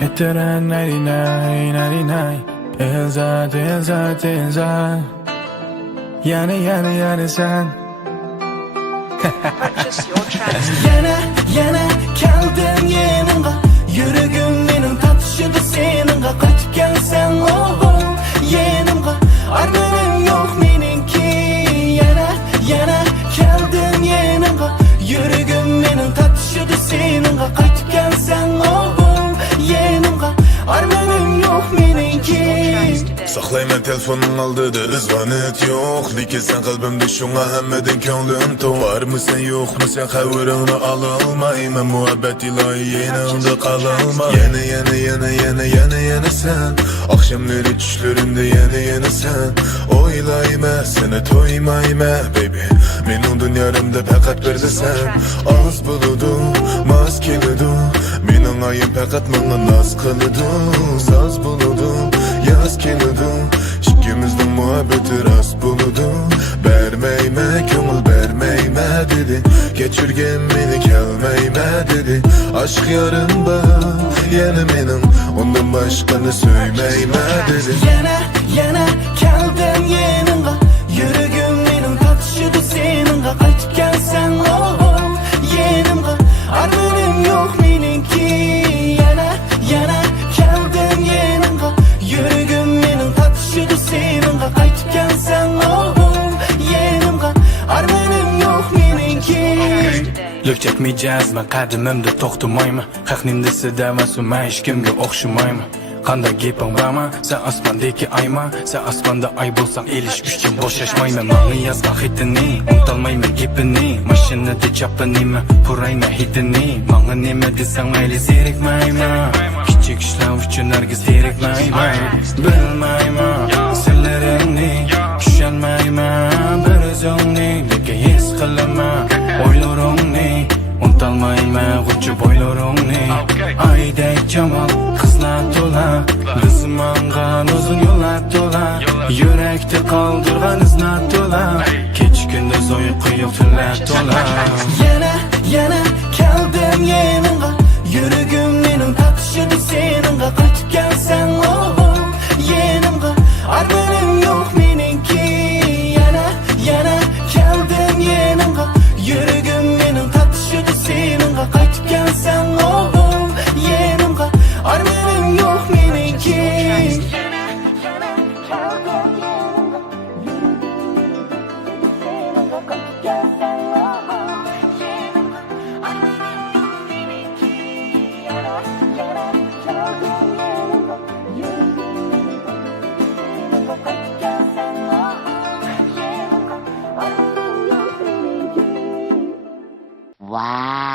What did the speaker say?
Etteren 99, 99. Elzat, Elzat, Elzat. Yani sen. Purchase your tracks. Yana keldim yanınga. Yürügüm menin tatışıdı seninga. Kaçıp gelsen oğul yanımga. Armanım yok meninki. Yana keldim yanınga. Yürügüm menin tatışıdı seninga. Kaçıp gelsen oğul yanımga. Armanım yok meninki. Saklayman telefonun aldıdı ızvanet yok. Lekin sen kalbimde şuna hemmedin könlüm tok. Var mı sen yok mu sen havurini alalmayman. Muhabbet ilahi yanında kalalma. Yana sen. Akşamları düşlerimde yana sen. Oylayma seni toymayma baby. Benim dünyamda fakat bir de sen. Az buludu maskelidu. Benim ayım fakat bana naz kılıdı. Saz buludu yaz kelidu. İkimizden muhabbeti rast buludu. Vermeyme köngül vermeyme dedi. Geçirgen beni gelmeyme dedi. Aşk yarımda yana menin. Ondan başkanı söyleyme dedi. Yana keldim yanınga. Yürügüm menin tatışıdı seninga. Kaçıp gelsen oğul yanımga. Armanım yok meninki. Yana keldim yanınga. Yürügüm menin tatışıdı seninga. Kaçıp gelsen oğul yanımga. Armanım yok meninki. Lök çekmeyeceğiz ben kadimimde toxtamayma. Haqnimda sidamasa men hech kimga o'xshamayman. Qanday gaping bormi? Sen osmondagi ayma. Sen osmonda ay bo'lsang elish uchun bo'shashmayman. Mani yozgan xitini unutolmayman gapini. Mashinada chopinima purayman hitini. Menga nima desang mayli zerikmayman. Kichik ishlar uchun hargiz zerikmayman. Bilmayman sirlaringni tushunmayman. Bir o'zingni lekin his qilaman. O'ylaringni unutolmayman g'uchi bo'ylaringni. Aydek jamol qizlar to'la. Bizmangan uzun yo'llar to'la. Yurakda qoldirgan izlar to'la. Kech kunduz uyqu tunlar to'la. Yana keldim yanınga. Yürügüm menin tatışıdı seninga. Kaçıp gelsen oğul yanımga. Armanım yok meninki. Yana keldim yanınga. Yürügüm menin tatışıdı seninga. Kaçıp gelsen oğul yanımga. Armanım yok meninki. Wow.